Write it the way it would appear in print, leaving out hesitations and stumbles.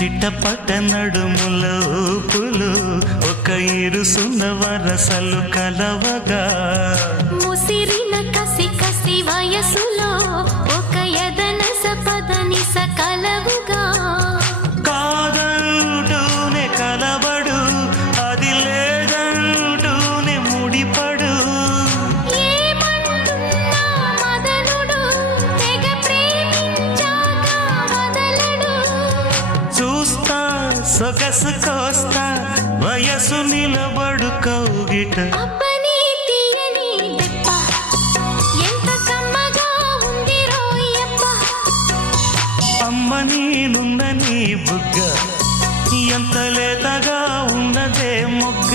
చిట్టపట నడుముల ఊపులు ఒక ఇరుసున్న వరసలు కలవగా ముసిరిన కసి కసి వయసులో ఒక యదన సపదని సకలవుగా కాదంటూనే కలబడు అది లేదంటూనే ముడిపడు ఏమంటున్నా మదనుడు తెగ ప్రేమించాక వదలడు చూస్తా సొగసు కోస్తా వయసు నిలబడు కౌగిట అబ్బని తీయని దెబ్బ ఎంత కమ్మగా ఉంది రోయప్ప అమ్మ నేనున్న నీ బుగ్గ ఎంత లేతగా ఉన్నదే మొగ్గ